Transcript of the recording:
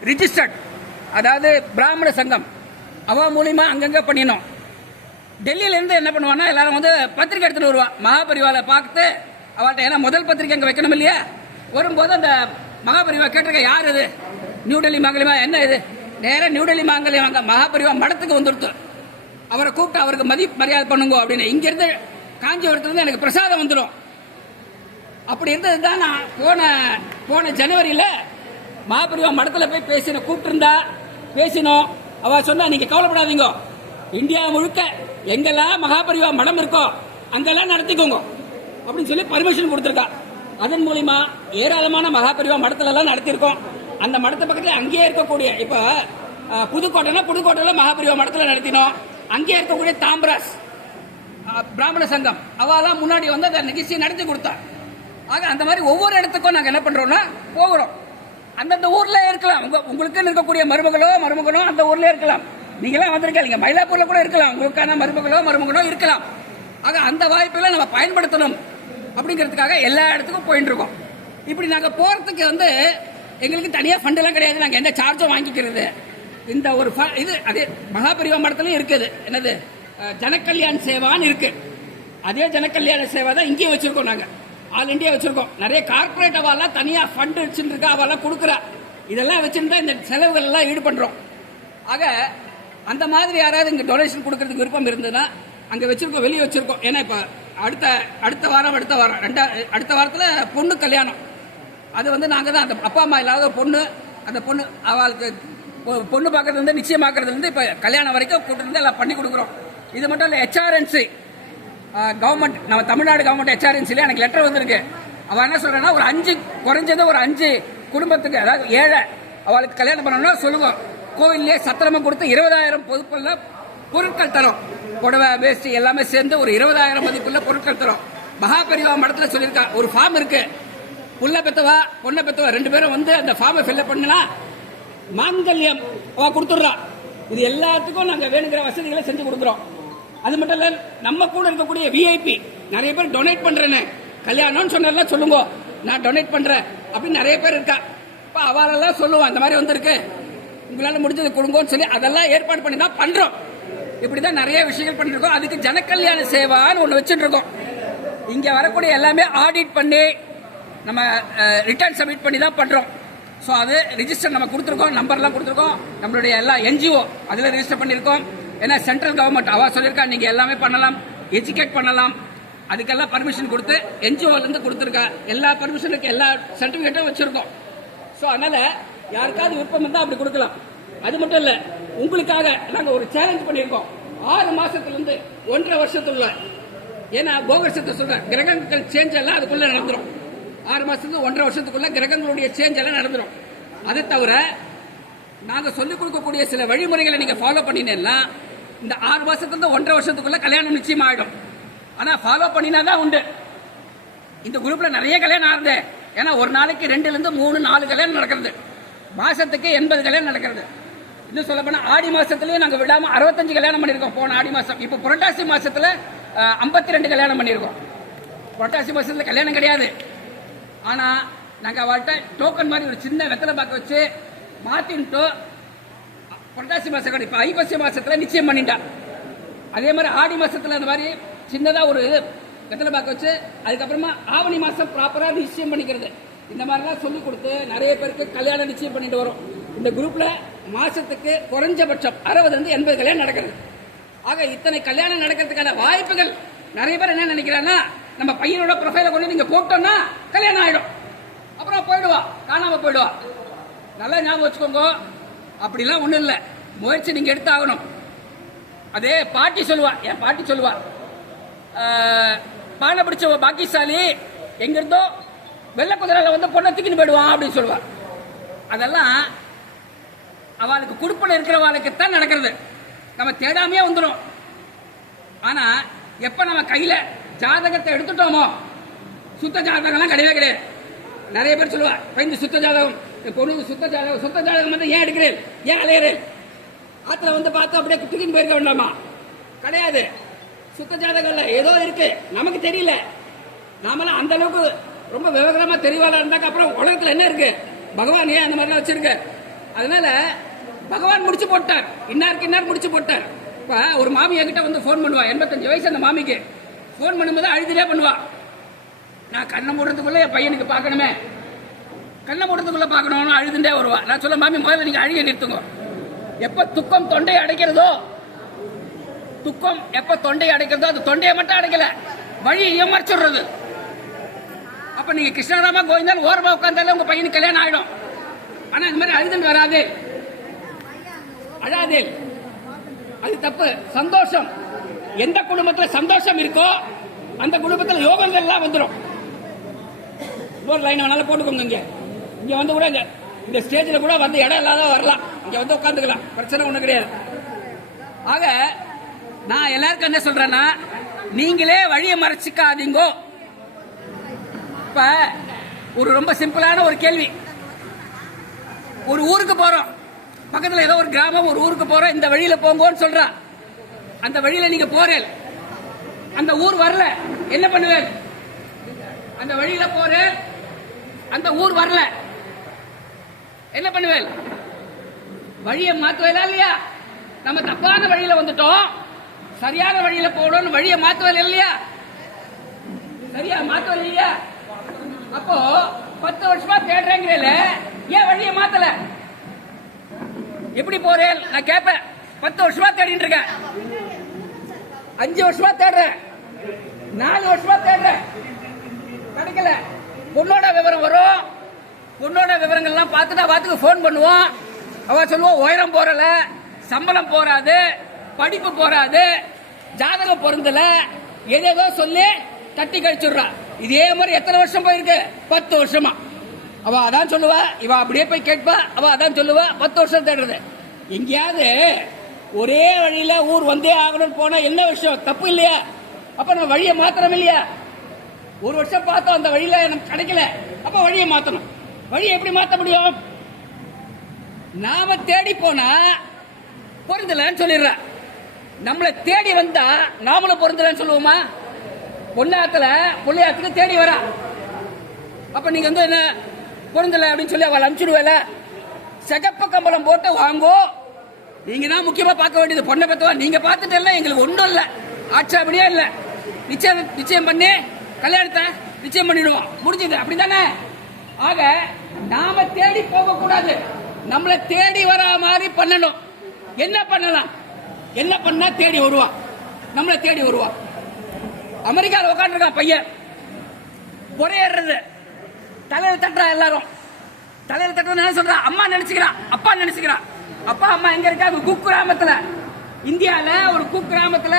Registered அதாவது பிராமண சங்கம். அவ மூலியமா அங்கங்க பண்ணினோம். டெல்லியில இருந்து என்ன பண்ணுவான்னா எல்லாரும் வந்து பத்திரிக்கை எடுத்துட்டு வருவான் மகாபரிவாவை பார்த்து அவள்கிட்ட ஏன்னா முதல் பத்திரிக்கை அங்கே வைக்கணும் இல்லையா? வரும்போது அந்த மகாபரிவா கேட்டிருக்க யார் இது? நியூ டெல்லி என்ன இது? நேராக நியூ டெல்லி மாங்கலியம் அங்க மகாபரிவா மடத்துக்கு வந்துடுத்து. அவரை கூப்பிட்டு அவருக்கு மதி மரியாதை பண்ணுங்க அப்படின்னு. இங்கேருந்து காஞ்சிபுரத்துலேருந்து காஞ்சிபுரத்துல இருந்து எனக்கு பிரசாதம் வந்துடும் அப்படி இருந்தது தான் நான் போன போன ஜனவரியில் மகாபரிவா மடத்தில் போய் பேசின கூப்பிட்டுருந்தா பேசினோம். அவ சொன்னா நீங்க கவலைப்படாதீங்க. இந்தியா முழுக்க எங்கெல்லாம் மகாபரிவா மடம் இருக்கோ அங்கெல்லாம் நடத்திக்கோங்க. அப்படின்னு சொல்லி பர்மிஷன் கொடுத்துருக்கா. அதன் மூலிமா ஏராளமான மகாபரிவா மடத்துல எல்லாம் நடத்தியிருக்கோம். அந்த மடத்து பக்கத்தில் அங்கேயே இருக்கக்கூடிய இப்ப புதுக்கோட்டைனா புதுக்கோட்டையில மகாபரிவா மடத்துல நடத்தினோம். அங்கேயே இருக்கக்கூடிய தாம்பராஸ் பிராமண சங்கம் அவெல்லாம் முன்னாடி வந்து அந்த நிகழ்ச்சியை நடத்தி கொடுத்தா. ஆக அந்த மாதிரி ஒவ்வொரு இடத்துக்கும் நாங்கள் என்ன பண்றோம்னா போகிறோம். அந்தந்த ஊர்ல இருக்கலாம். உங்க உங்களுக்கு இருக்கக்கூடிய மருமகளோ மருமகனோ அந்த ஊர்ல இருக்கலாம். நீங்களாம் வந்திருக்கீங்க. மயிலாப்பூர்ல கூட இருக்கலாம். உங்களுக்கான மருமகளோ மருமகனோ இருக்கலாம். ஆக அந்த வாய்ப்புகளை நம்ம பயன்படுத்தணும் அப்படிங்கிறதுக்காக எல்லா இடத்துக்கும் போயிட்டு இருக்கோம். இப்படி நாங்க போறதுக்கு வந்து எங்களுக்கு தனியா ஃபண்ட் எல்லாம் கிடையாது. நாங்க எந்த சார்ஜும் வாங்கிக்கிறது. இந்த ஒரு இது அதே மகாபரிவா மடத்துலயும் இருக்குது என்னது? ஜனக்கல்யாண் சேவான்னு இருக்கு. அதே ஜனக்கல்யாண சேவை தான் இங்கேயும் வச்சிருக்கோம் நாங்கள் ஆல் இண்டியா வச்சிருக்கோம். நிறைய கார்பரேட் அவாலாம் தனியாக ஃபண்ட் வச்சுருக்கா அவெல்லாம் கொடுக்குறா. இதெல்லாம் வச்சுருந்தா இந்த செலவுகள்லாம் ஈடுபடுறோம். ஈடு ஆக அந்த மாதிரி யாராவது இங்கே டொனேஷன் கொடுக்கறதுக்கு விருப்பம் இருந்ததுன்னா அங்கே வச்சுருக்கோம் வெளியே வச்சுருக்கோம். ஏன்னா இப்போ அடுத்த அடுத்த வாரம் அடுத்த வாரம் ரெண்டா அடுத்த வாரத்தில் பொண்ணு கல்யாணம். அது வந்து நாங்கள் தான் அந்த அப்பா அம்மா இல்லாத பொண்ணு அந்த பொண்ணு அவளுக்கு பொ- பொண்ணு பார்க்கறது வந்து நிச்சயமாக்குறது வந்து கல்யாணம் வரைக்கும் கூட்டு வந்து எல்லாம் பண்ணி கொடுக்குறோம். இது மட்டும் இல்லை ஹெச்ஆர்என்சி கவர்மெண்ட் நம்ம தமிழ்நாடு கவர்மெண்ட் ஹெச்ஆர்என்சில எனக்கு லெட்டர் வந்திருக்கு. அவள் என்ன சொல்றேன்னா ஒரு அஞ்சு குறைஞ்சது ஒரு அஞ்சு குடும்பத்துக்கு அதாவது ஏழை அவளுக்கு கல்யாணம் பண்ணணும்னா சொல்லுங்க. கோவில்லே சத்திரமா கொடுத்து இருபதாயிரம் பொதுப்புள்ள பொருட்கள் தரும். புடவை வேஸ்ட் எல்லாமே சேர்ந்து ஒரு இருபதாயிரம் மதிப்புள்ள பொருட்கள் தரும். மகாபெரிவா மடத்தில் சொல்லியிருக்கா ஒரு ஃபார்ம் இருக்கு. புள்ள பெத்தவா பொண்ணை பெத்தவா ரெண்டு பேரும் வந்து அந்த ஃபார்மை ஃபில்அப் பண்ணினா மாங்கல்யம் அவ கொடுத்துட்றா. இது எல்லாத்துக்கும் நாங்கள் வேணுங்கிற வசதிகளை செஞ்சு கொடுக்குறோம். அது மட்டும் இல்ல நம்ம கூட இருக்கக்கூடிய விஐபி நிறைய பேர் டொனேட் பண்றேன்னு. கல்யாணம்னு சொன்னா சொல்லுங்க. நான் டொனேட் பண்றேன். அப்படின்னு நிறைய பேர் இருக்கா. இப்ப அவளெல்லாம் சொல்லுவோம் அந்த மாதிரி வந்திருக்கு. உங்களால முடிஞ்சது கொடுங்கன்னு சொல்லி அதெல்லாம் ஏற்பாடு பண்ணி தான் பண்றோம். இப்படிதான் நிறைய விஷயங்கள் பண்ணிருக்கோம். அதுக்கு ஜனக்கல்யாண சேவான்னு ஒண்ணு வச்சுட்டு இருக்கோம் இங்க வரக்கூடிய எல்லாமே ஆடிட் பண்ணி நம்ம ரிட்டர்ன் சப்மிட் பண்ணி தான் பண்றோம். ஸோ அது ரிஜிஸ்டர் நம்ம கொடுத்துருக்கோம் நம்பர்லாம் கொடுத்துருக்கோம். நம்மளுடைய எல்லா என்ஜிஓ அதில் ரிஜிஸ்டர் பண்ணியிருக்கோம். ஏன்னா சென்ட்ரல் கவர்மெண்ட் அவா சொல்லியிருக்கா நீங்கள் எல்லாமே பண்ணலாம் எஜுகேட் பண்ணலாம். அதுக்கெல்லாம் பர்மிஷன் கொடுத்து என்ஜிஓலேருந்து கொடுத்துருக்கா. எல்லா பர்மிஷனுக்கு எல்லா சர்டிஃபிகேட்டும் வச்சுருக்கோம். ஸோ அதனால யாருக்காவது விருப்பம் இருந்தால் அப்படி கொடுக்கலாம். அது மட்டும் இல்லை உங்களுக்காக நாங்கள் ஒரு சேலஞ்ச் பண்ணியிருக்கோம். ஆறு மாசத்துலேருந்து ஒன்றரை வருஷத்துக்குள்ள. ஏன்னா கோகர்ஷத்தை சொல்றேன் கிரகங்கள் சேஞ்ச் எல்லாம் அதுக்குள்ளே நடந்துரும். ஆறு மாசத்துக்கு ஒன்றரை வருஷத்துக்குள்ள கிரகங்களுடைய சேஞ்ச் எல்லாம் நடந்துடும் அதை தவிர நாங்கள் சொல்லிக் கொடுக்கக்கூடிய சில வழிமுறைகளை நீங்கள் ஃபாலோ பண்ணினேன்னா இந்த ஆறு மாதத்துலேருந்து ஒன்றரை வருஷத்துக்குள்ளே கல்யாணம் நிச்சயம் ஆயிடும். ஆனால் ஃபாலோ பண்ணினா தான் உண்டு. இந்த குரூப்பில் நிறைய கல்யாணம் ஆகுது ஏன்னா ஒரு நாளைக்கு ரெண்டுலேருந்து மூணு நாலு கல்யாணம் நடக்கிறது. மாதத்துக்கு எண்பது கல்யாணம் நடக்கிறது. இன்னும் சொல்ல போனால் ஆடி மாதத்துலேயும் நாங்கள் விடாமல் அறுபத்தஞ்சு கல்யாணம் பண்ணியிருக்கோம் போன ஆடி மாதம் இப்போ புரட்டாசி மாதத்தில் ஐம்பத்தி ரெண்டு கல்யாணம் பண்ணியிருக்கோம். புரட்டாசி மாதத்தில் கல்யாணம் கிடையாது. ஆனால் நாங்கள் அவள்கிட்ட டோக்கன் மாதிரி ஒரு சின்ன வெத்தலை பார்க்க வச்சு மாத்தின்ட்டு. புரட்டாசி மாதம் கிடைப்பா ஐப்பசி மாதத்தில் நிச்சயம் பண்ணிட்டான் அதே மாதிரி ஆடி மாதத்தில் அந்த மாதிரி சின்னதாக ஒரு வெத்தலை பார்க்க வச்சு அதுக்கப்புறமா ஆவணி மாதம் ப்ராப்பராக நிச்சயம் பண்ணிக்கிறது. இந்த மாதிரிலாம் சொல்லி கொடுத்து நிறைய பேருக்கு கல்யாணம் நிச்சயம் பண்ணிட்டு வரும். இந்த குரூப்பில் மாதத்துக்கு குறைஞ்சபட்சம் அறுபதுலேருந்து எண்பது கல்யாணம் நடக்கிறது. ஆக இத்தனை கல்யாணம் நடக்கிறதுக்கான வாய்ப்புகள். நிறைய பேர் என்ன நினைக்கிறாங்கன்னா நம்ம பையனோட ப்ரொஃபைலை கொண்டு நீங்கள் போட்டோம்னா கல்யாணம் ஆகிடும் அப்புறம் போயிடுவா காணாமல் போயிடுவா. நல்லா ஞாபகம் வச்சுக்கோங்க. அப்படிலாம் ஒன்றும் இல்லை. முயற்சி நீங்கள் எடுத்தாகணும். அதே பாட்டி சொல்லுவா என் பாட்டி சொல்லுவா. ஆஹ், பானை பிடிச்ச பாக்கியசாலி எங்கிருந்தோ வெள்ளை குதிரையில வந்து பொண்ணை தூக்கின்னு போயிடுவான் அப்படின்னு சொல்லுவாள் அதெல்லாம் அவளுக்கு கொடுப்பில் இருக்கிறவளுக்கு தான் நடக்கிறது. நம்ம தேடாமையே வந்துடும் ஆனால் எப்போ நம்ம கையில் ஜாதகத்தை எடுத்துட்டோமோ சுத்த ஜாதகம்லாம் கிடையவே கிடையாது. நிறைய பேர் சொல்லுவாள் பயந்து சுத்த ஜாதகம். பொண்ணு சுத்த ஜாதகம் சுத்த ஜாதகம் வந்து ஏன் எடுக்கிறேன்? ஏன் அலையிறேன்? ஆத்துல வந்து பார்த்து அப்படியே தூக்கின்னு போயிருக்க வேண்டாமா? கிடையாது. சுத்த ஜாதகம் இல்லை. ஏதோ இருக்கு. நமக்கு தெரியல. நாமெல்லாம் அந்த அளவுக்கு ரொம்ப விவகாரமா தெரியவாளா இருந்தாக்க அப்புறம் உலகத்துல என்ன இருக்கு? பகவான் ஏன் அந்த மாதிரிலாம் வச்சிருக்க? அதனால பகவான் முடிச்சு போட்டார். இன்னாருக்கு இன்னார் முடிச்சு போட்டார். இப்ப ஒரு மாமி என்கிட்ட வந்து ஃபோன் பண்ணுவா. எண்பத்தஞ்சு வயசு அந்த மாமிக்கு. ஃபோன் பண்ணும்போது அழுதுட்டே பண்ணுவா. நான் கண்ணை மூடுறதுக்குள்ள என் பையனுக்கு பார்க்கணுமே. கண்ணை மூடுறதுக்குள்ள பார்க்கணும்னு அழுதுண்டே வருவா. நான் சொல்ல மாமி முதல்ல நீங்க அழுக நிறுத்துங்க. எப்ப துக்கம் தொண்டையை அடைக்கிறதோ துக்கம் எப்ப தொண்டையை அடைக்கிறதோ அது தொண்டையை மட்டும் அடைக்கல. வழி மறைச்சிடுறது அப்ப நீங்க கிருஷ்ணராமா கோவிந்தால் ஓரமா உட்கார்ந்தாலே உங்க பையனுக்கு கல்யாணம் ஆயிடும். ஆனா இந்த மாதிரி அழுதுண்டு வராது. அழாதே. அது தப்பு. சந்தோஷம். எந்த குடும்பத்துல சந்தோஷம் இருக்கோ அந்த குடும்பத்துல யோகங்கள் எல்லாம் வந்துடும் ஒரு லைன் வேணாலும் போட்டுக்கோங்க இங்கே. இங்க வந்து கூட இங்க இந்த ஸ்டேஜ்ல கூட வந்து இடம் இல்லாத வரலாம். இங்க வந்து உட்காந்துக்கலாம் பிரச்சனை ஒண்ணு கிடையாது. ஆக நான் எல்லாருக்கும் என்ன சொல்றேன்னா நீங்களே வழியை மறைச்சிக்காதீங்கோ. இப்ப ஒரு ரொம்ப சிம்பிளான ஒரு கேள்வி. ஒரு ஊருக்கு போறோம். பக்கத்துல ஏதோ ஒரு கிராமம் ஒரு ஊருக்கு போறோம். இந்த வழியில போங்கன்னு சொல்றா. அந்த வழியில நீங்க போறேன். அந்த ஊர் வரல. என்ன பண்ணுவேன்? அந்த வழியில போறேன். அந்த ஊர் வரல. என்ன பண்ணுவேன்? வழியை மாத்துவதா இல்லையா? நம்ம தப்பான வழியில வந்துட்டோம். சரியான வழியில போகணும்னு வழியை மாத்துவேல இல்லையா? சரியா மாத்தல இல்லையா? அப்போ பத்து வருஷமா தேடுறேங்கிறல ஏன் வழியை மாத்தல? எப்படி போறேன்? நான் கேட்பேன் பத்து வருஷமா தேடிட்டு இருக்கேன். அஞ்சு வருஷமா தேடுறேன். நாலு வருஷமா தேடுறேன். கிடைக்கல. பொண்ணோட விவரம் வரும். பொண்ணோட விவரங்கள்லாம் பார்த்துட்டு பார்த்துக்கு ஃபோன் பண்ணுவோம். அவ சொல்லுவோம் உயரம் போறல சம்பளம் போறாது படிப்பு போறாது ஜாதகம் பொருந்தல எதேதோ சொல்லி தட்டி கழிச்சுடுறா. இதே மாதிரி எத்தனை வருஷம் போயிருக்கு? பத்து வருஷமா. அவ அதான் சொல்லுவா இவ அப்படியே போய் கேட்பா அவ அதான் சொல்லுவா பத்து வருஷம் தேடுறது. எங்கேயாவது ஒரே வழியில ஊர் வந்தே ஆகணும்னு போனா என்ன விஷயம்? தப்பு இல்லையா? அப்ப நம்ம வழியை மாத்திரம் இல்லையா ஒரு வருஷம் பார்த்தோம் அந்த வழியில நமக்கு கிடைக்கல. அப்ப வழியை மாத்தணும். வழியை எப்படி மாத்த முடியும்? நாம தேடி போனா பொருந்தலன்னு சொல்லிடுற. நம்மளை தேடி வந்தா நாமளும் பொருந்தலன்னு சொல்லுவோமா? பொன்னாத்துல புள்ளையாத்துக்கு தேடி வரா. அப்ப நீங்க வந்து என்ன பொருந்தல அப்படின்னு சொல்லி அவளை அனுப்பிச்சுடுவேல. சிகப்பு கம்பளம் போட்டு வாங்கோ. நீங்க தான் முக்கியமா பார்க்க வேண்டியது. பொண்ணை பத்தவா நீங்க பார்த்துட்டு இல்ல எங்களுக்கு ஒன்றும் இல்ல. ஆட்சேபனையே இல்ல. நிச்சயம் நிச்சயம் பண்ணி. கல்யாணத்தை நிச்சயம் பண்ணிடுவோம். முடிஞ்சது. அப்படிதானே ஆக நாம தேடி போக கூடாது நம்மளை தேடி வர மாதிரி பண்ணணும். என்ன பண்ணலாம்? என்ன பண்ணா தேடி வருவான்? நம்மளை தேடி வருவான். அமெரிக்காவில் உட்காந்துருக்கான் பையன். புறையேறது தலையில் தட்டுறா எல்லாரும். தலையில் தட்டுறது என்ன சொல்றான் அம்மா நினைச்சுக்கிறான் அப்பா நினைச்சுக்கிறான் அப்பா அம்மா எங்க இருக்காங்க குக்கிராமத்துல இந்தியாவில் ஒரு குக்கிராமத்துல